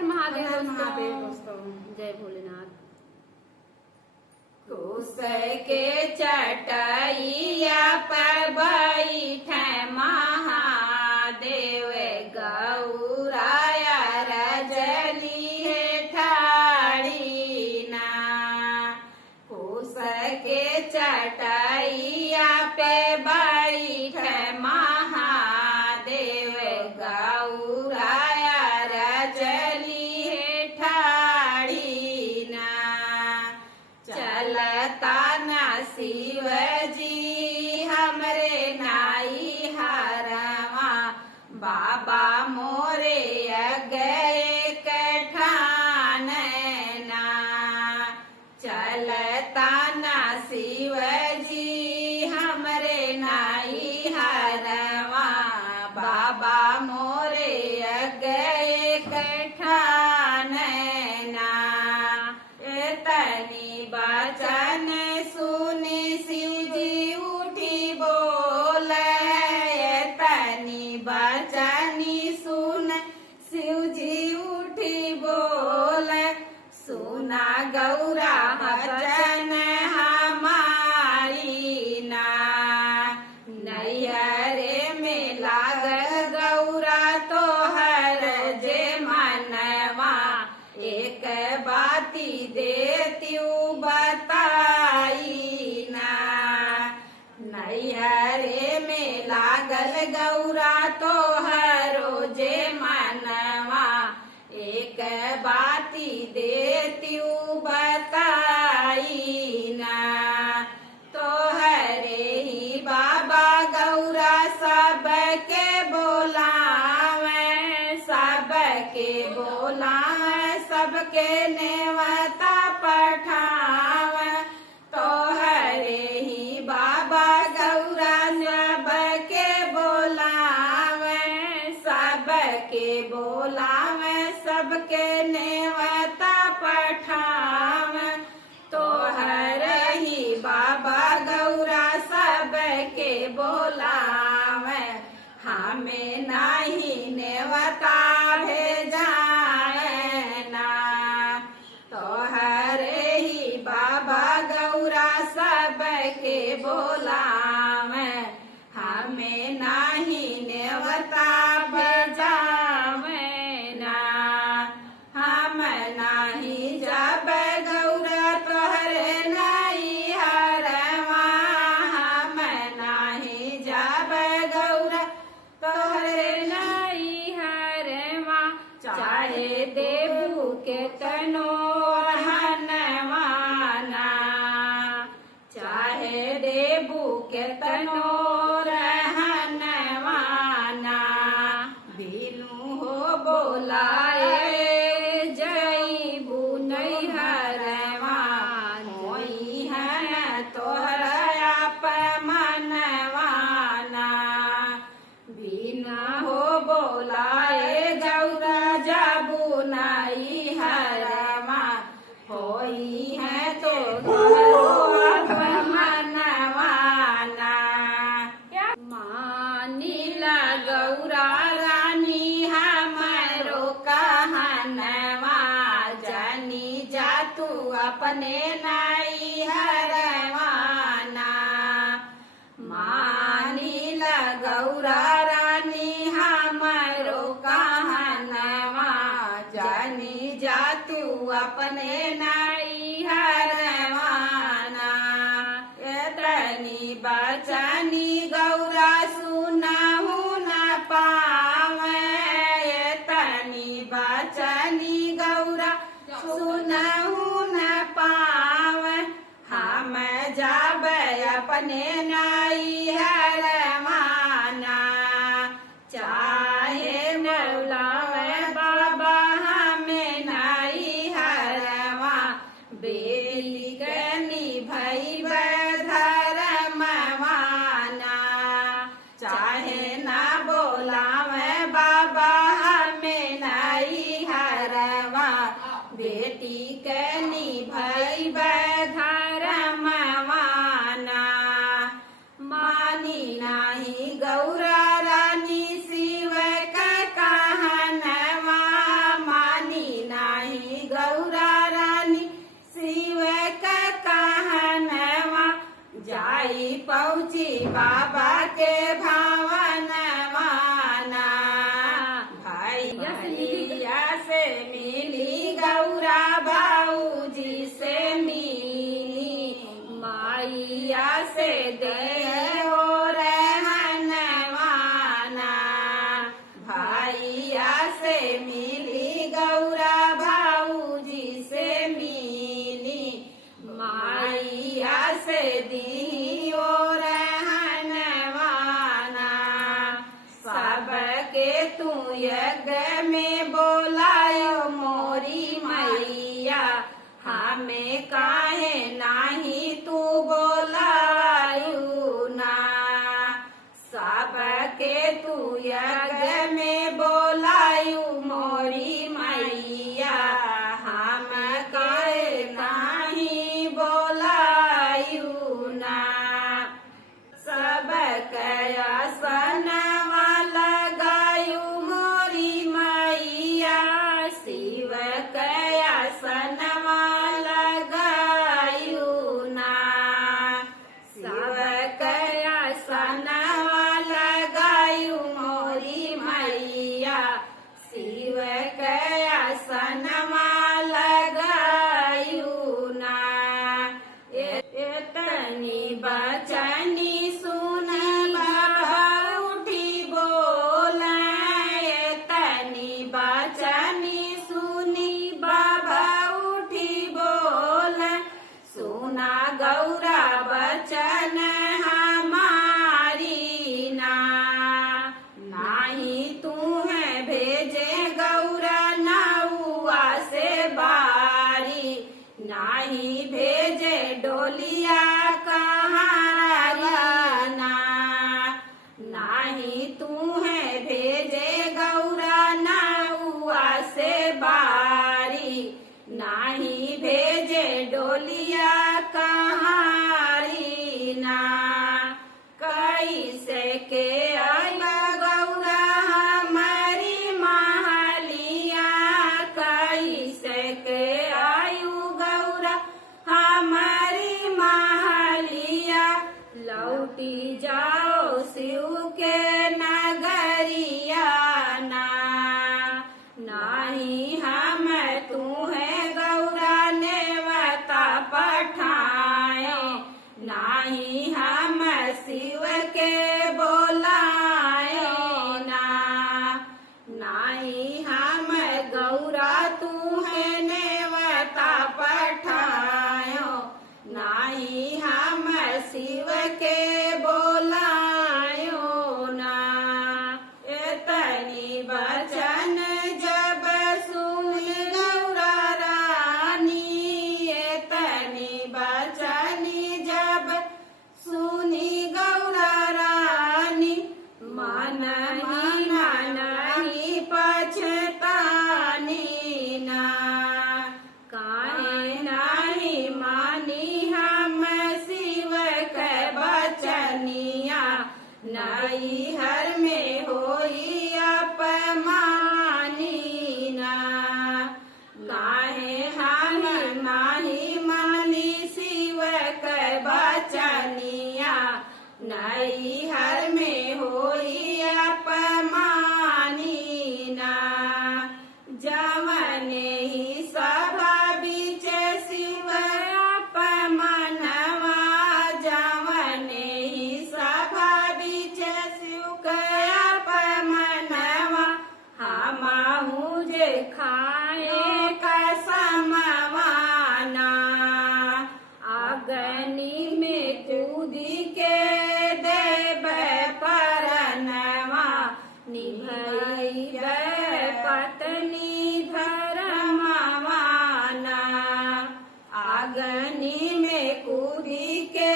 हर महादेव दोस्तों। जय भोलेनाथ। कुश के चटैया पर बैठे महादेव गौराया रजली है ठाड़ी ना। कुश के चटैया पे बैठे महादेव गौराया रजली है ठाड़ी ना। चलता ना शिव जी हमरे नाई हरवा बाबा मोरे गए कठान ना। चलता ना शिव जी हमरे नाई हरवा बाबा मोरे गए कठान ना। तनी बचन सुनी शिव जी उठी बोले। तनी बचनी सुन शिव जी उठी बोले। सुना गौरा बचन हमारी ना। नैहरे में लागल गौरा तोहर जे मनवा एक बाती देत्यू बताई ना। नैहरे में लागल गौरा तोहरो जे मनवा एक बाती देत्यू बताई ना। तोहरे ही बाबा गौरा सबके बोलावे। सबके बोलावे सबके नेवता पठावे। तोहरे ही बाबा गौरा सबके बोलावे। सबके बोलावे सबके नेवता पठावे। तोहरे ही बाबा गौरा सबके बोलावे। हमें नहीं नेवता भेजाए ना। तोहरे ही बाबा गौरा सबके बोलावे। हमें नहीं नेवता भेजावे ना। हम नहीं जब गौरा तोहरे नहीं हरवा। हम नहीं जब गौरा तोहरे नहीं हरवा। चाहे देबू के तनो रहनवाना। चाहे देबू के तनो रहनवाना। बिनु हो बोलाए जईबू नहीं हरवा। होई है तोहरा मनवाना। बिना हो बोलाए गौरा जाबू नाई हरवा। होई है तो मनवाना। मानिला गौरा रानी हमरो कहनवा। जानी जा तू अपने नाई हरवाना। मानिला गौरा रानी हमरो कहनवा। जानी जा तू अपने नाई हरवाना। तनी बचनी गौरा सुनहु न पावे। तनी बचनी गौरा सुनहु न पावे। हम जाब अपने नाई हरवाना। चाहे नौलावे बाबा हमें नाई हरवा। बेली गनी भई धर्मवाना। चाहे ना बोलावे बाबा हमें नाई हरवा। बेटी कनी भई धर्मवाना। भैया से मिली गौरा बाऊजी से मिली माइया से दे हो रहनवाना भैया से मिली गौरा बाऊजी से मिली माइया से दी हो रहनवाना सबके तू यज्ञ में बोलायो मोरी मैया हमें काहे नाही तू बोलायू ना सबके तू यज्ञ में बोलायू मोरी मैया हम काहे नाही बोलायू ना सब कया सनवा लगायू मोरी मैया शिव कया सनवा लगायू ना शिव कया सनवा लगायू मोरी मैया शिव कया सनवा लगायू ना एतनी बचनी सुन बाबा उठी बोल एतनी बचनी सुनी बाबा उठी बोल सुना गौरा बचन हमारी ना नाही तू है भेजे गौरा नौआ से बारी नाही भेजे डोलिया कहाराना नाही तू है भेजे गौरा नौआ से बारी नाही भेजे डोलिया कहारी ना कैसे के आया गौरा हमारी महलिया कैसे के आयु गौरा हमारी महलिया लौटी जाओ शिव के नगरिया ना नाही हम तू है गौरा नेवता पठाए नाही हम शिव के बोलाए ना नाही हम गौरा तू है नेवता पठायो नाही हम शिव के बोलायो ना एतनी बचन जब सुनी गौरा रानी एतनी बचनी जब सुनी गौरा रानी मन नहीं पछतानी ना काहे नहीं मानी हम शिव के बचनिया नहीं हर में होई अपमानी ना काहे हम नाही मानी शिव के बचनिया नहीं हर में होई अपमानी ना जवने ही सभा बीच शिव अपमानवा जवने ही सभा बीच शिव के अपमानवा हमाहू जे खाए कसमवाना अग्नि में कूदी के देव परनवा निभैबे पत्नी धर्मवाना अग्नि में कूदी के